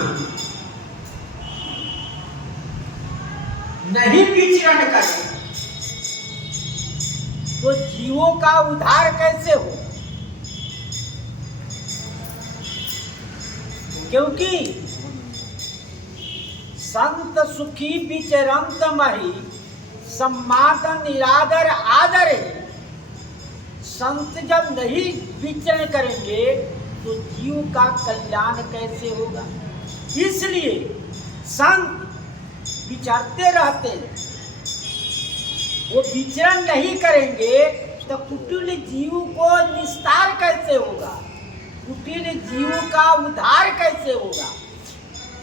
नहीं विचरण करे तो जीवों का उद्धार कैसे हो? क्योंकि संत सुखी विचरंत मही सम्माद निरादर आदर। संत जब नहीं विचरण करेंगे तो जीव का कल्याण कैसे होगा? इसलिए संत विचरते रहते हैं। वो विचरण नहीं करेंगे तो कुटिल जीव को निस्तार कैसे होगा? कुटिल जीव का उद्धार कैसे होगा?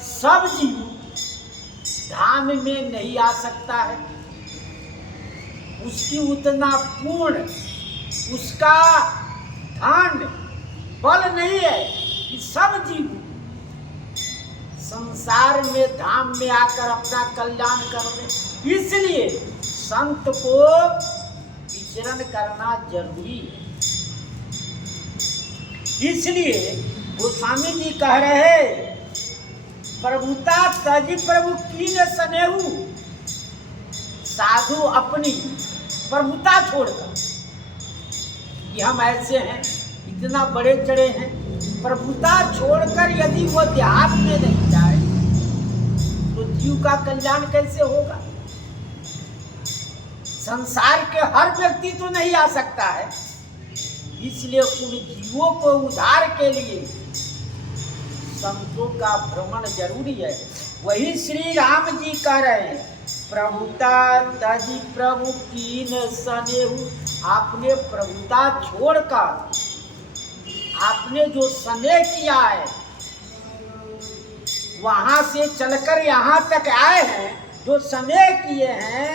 सब जीव धाम में नहीं आ सकता है। उसकी उतना पूर्ण उसका धन बल नहीं है कि सब जीव संसार में धाम में आकर अपना कल्याण कर ले। इसलिए संत को विचरण करना जरूरी है। इसलिए गोस्वामी जी कह रहे हैं प्रभुता तजी प्रभु कीन सनेहु। साधु अपनी प्रभुता छोड़कर कि हम ऐसे हैं, इतना बड़े चढ़े हैं, प्रभुता छोड़कर यदि वो देहात में नहीं जाए तो जीव का कल्याण कैसे होगा? संसार के हर व्यक्ति तो नहीं आ सकता है। इसलिए उन जीवों को उद्धार के लिए संतों का भ्रमण जरूरी है। वही श्री राम जी कह रहे हैं प्रभुता तजी प्रभु कीन सनेहु। आपने प्रभुता छोड़कर आपने जो स्नेह किया है वहां से चलकर यहाँ तक आए हैं, जो स्नेह किए हैं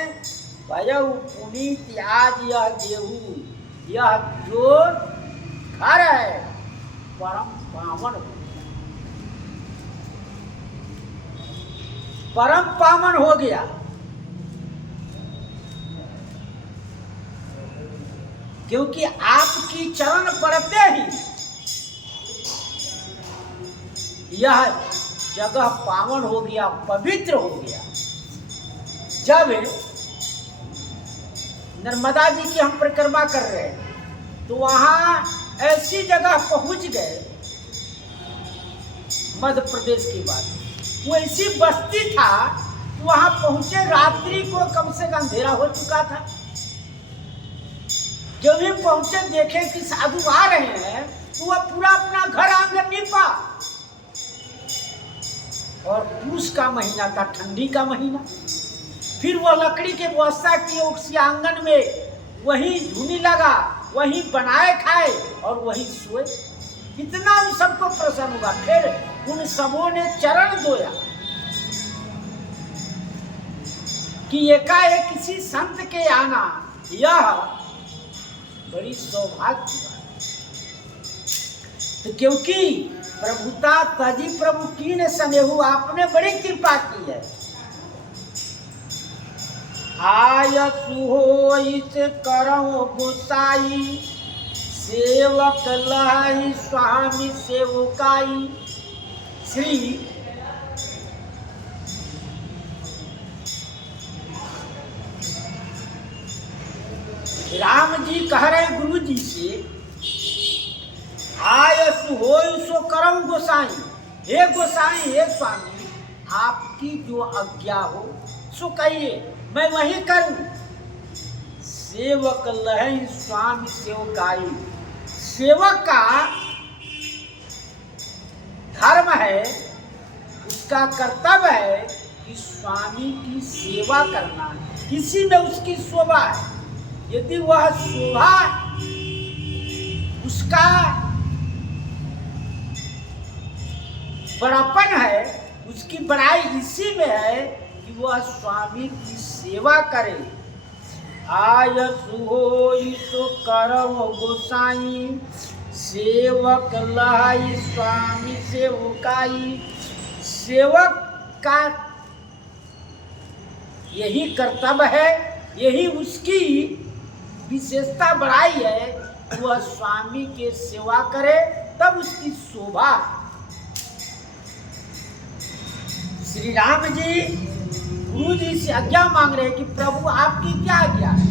भयउ पुनीत आज यह देहु। यह जो घर है परम पावन हो, परम पावन हो गया। क्योंकि आपकी चरण पड़ते ही यह जगह पावन हो गया, पवित्र हो गया। जब नर्मदा जी की हम परिक्रमा कर रहे हैं तो वहां ऐसी जगह पहुंच गए मध्य प्रदेश की बात, वो ऐसी बस्ती था वहां पहुंचे, रात्रि को कम से कम अंधेरा हो चुका था। जब भी पहुंचे देखे कि साधु आ रहे हैं तो वह पूरा अपना घर आंगन नीपा। और पूस का महीना था, ठंडी का महीना। फिर वह लकड़ी के व्यवस्था की उसी आंगन में वही धुनी लगा, वही बनाए खाए और वही सोए। कितना उन सबको प्रसन्न हुआ। फिर उन सबों ने चरण धोया कि एकाएक किसी संत के आना यह बड़ी सौभाग्य की बात। तो क्योंकि प्रभुता तजी प्रभु कीन सनेहु, आपने बड़ी कृपा की है। आय सुहोइस करहु गोसाई, सेवक लाई स्वामी सेवकाई। श्री राम जी कह रहे गुरु जी से, आय सुहोई सो करम गोसाई। हे गोसाई, हे स्वामी, आपकी जो आज्ञा हो सो कहिए, मैं वही करूं। सेवक लहई स्वामी सेवकाई। सेवक का धर्म है, उसका कर्तव्य है कि स्वामी की सेवा करना। इसी में उसकी शोभा है। यदि वह शोभा उसका बड़ापन है, उसकी बड़ाई इसी में है कि कि वह स्वामी की सेवा करे। आयसु होई तो करम गोसाई, सेवक लाई स्वामी सेवकाई। सेवक का यही कर्तव्य है, यही उसकी विशेषता बढ़ाई है, वह स्वामी के सेवा करे, तब उसकी शोभा। श्री राम जी गुरु जी से आज्ञा मांग रहे हैं कि प्रभु आपकी क्या आज्ञा है,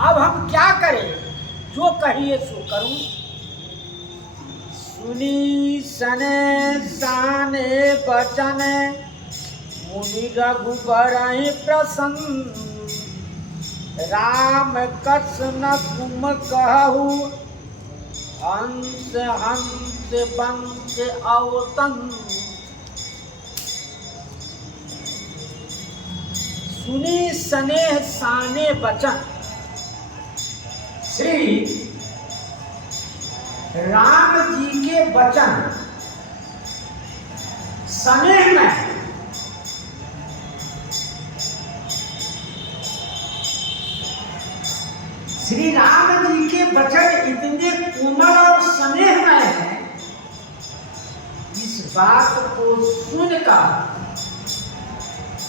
अब हम क्या करें, जो कहिए सो करूं। सुनी सने साने बचन, मुनि रघुबर प्रसन्न। राम कछ न तुम कहु, हंस हंस बंस अवतन। सुनी सनेह साने बचन। श्री राम जी के वचन स्नेह में श्री राम जी के वचन इतने कोमल और स्नेहमय हैं, इस बात को सुनकर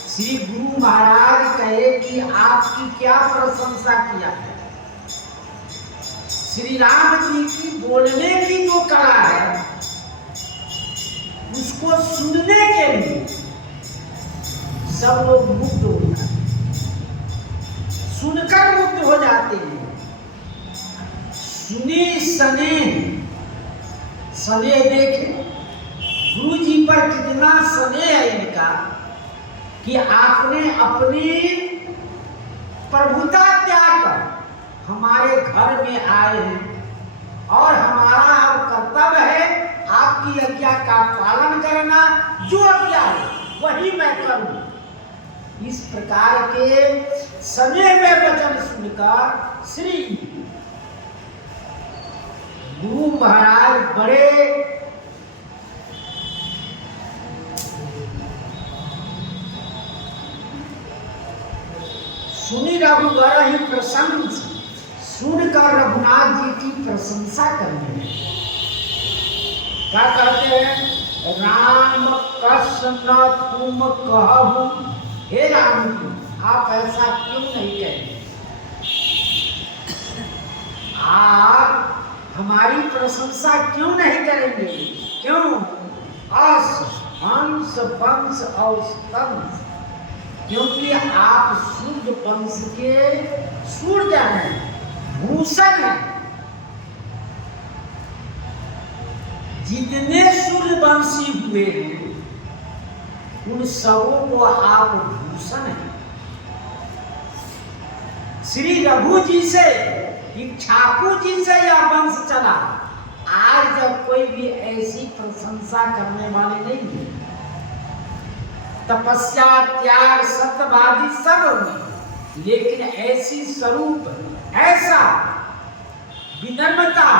श्री गुरु महाराज कहे कि आपकी क्या प्रशंसा किया है। श्री राम जी की बोलने की जो कला है, उसको सुनने के लिए सब लोग मुग्ध हो जाते हैं, सुनकर मुग्ध हो जाते हैं। सुनी सने, स्नेह देखे गुरु जी पर कितना स्नेह है इनका कि आपने अपनी प्रभुता त्याग कर हमारे घर में आए हैं और हमारा अब कर्तव्य है आपकी आज्ञा का पालन करना, जो आज्ञा है वही मैं करूं। इस प्रकार के स्नेह में वचन सुनकर श्री गुरु महाराज बड़े सुनी रघुवर ही प्रसन्न, सुनकर रघुनाथ जी की प्रशंसा करने लगे। क्या कहते हैं? राम कस न तुम कहु, हे राम जी आप ऐसा क्यों नहीं कहते, आप हमारी प्रशंसा क्यों नहीं करेंगे? क्यों? अस हंस वंश और स्तंभ, क्योंकि आप सूर्य वंश के सूर्य हैं, भूषण हैं। जितने सूर्यवंशी हुए हैं उन सबों को आप भूषण हैं। श्री रघु जी से, इक्ष्वाकु जी से यह वंश चला। आज जब कोई भी ऐसी प्रशंसा करने वाले नहीं है, तपस्या त्याग सत्यवादी सब हुए, लेकिन ऐसी स्वरूप, ऐसा विनम्रता,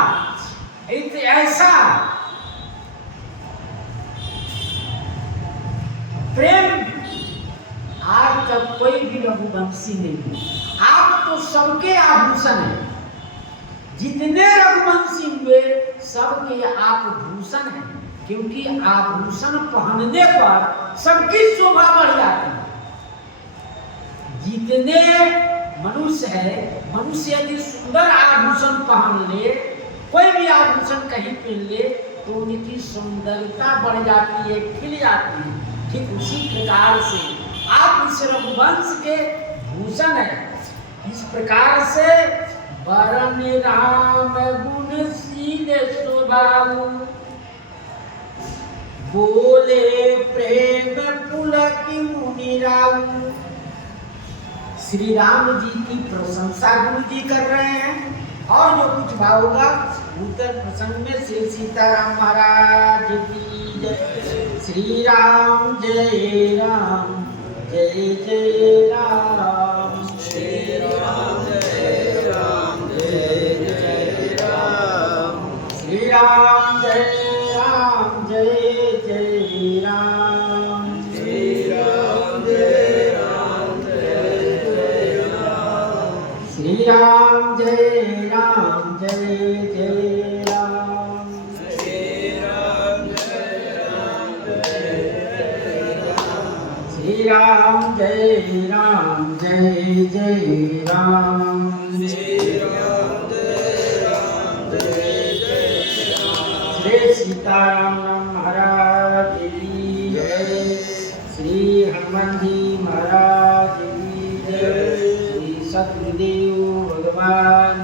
ऐसा प्रेम आज तक कोई भी रघुवंशी नहीं। आप तो सबके आभूषण हैं, जितने रघुवंशी हुए सबके आप भूषण हैं, क्योंकि आभूषण पहनने पर सबकी शोभा बढ़ जाती है। जितने मनुष्य है, मनुष्य यदि सुंदर आभूषण पहन ले, कोई भी आभूषण कहीं पहन ले, तो उनकी सुंदरता बढ़ जाती है, खिल जाती है। ठीक उसी प्रकार से आप इस रघुवंश के भूषण हैं। इस प्रकार से वरन राम गुण सीधे स्वभाव, बोले प्रेम पुलक मुनि राव। श्री राम जी की प्रशंसा गुरु जी कर रहे हैं, और जो कुछ भाव होगा उत्तर प्रसंग में श्री सीताराम महाराज की जय। श्री राम जय राम, जय जय राम। श्री राम जय राम, जय जय राम। श्री राम जय राम, जय जय राम। श्री राम श्री राम जय राम जय जय राम। श्री राम जय राम जय जय राम। श्री सीताराम महाराज की जय। श्री हनुमान जी महाराज की जय। श्री सतगुरुदेव भगवान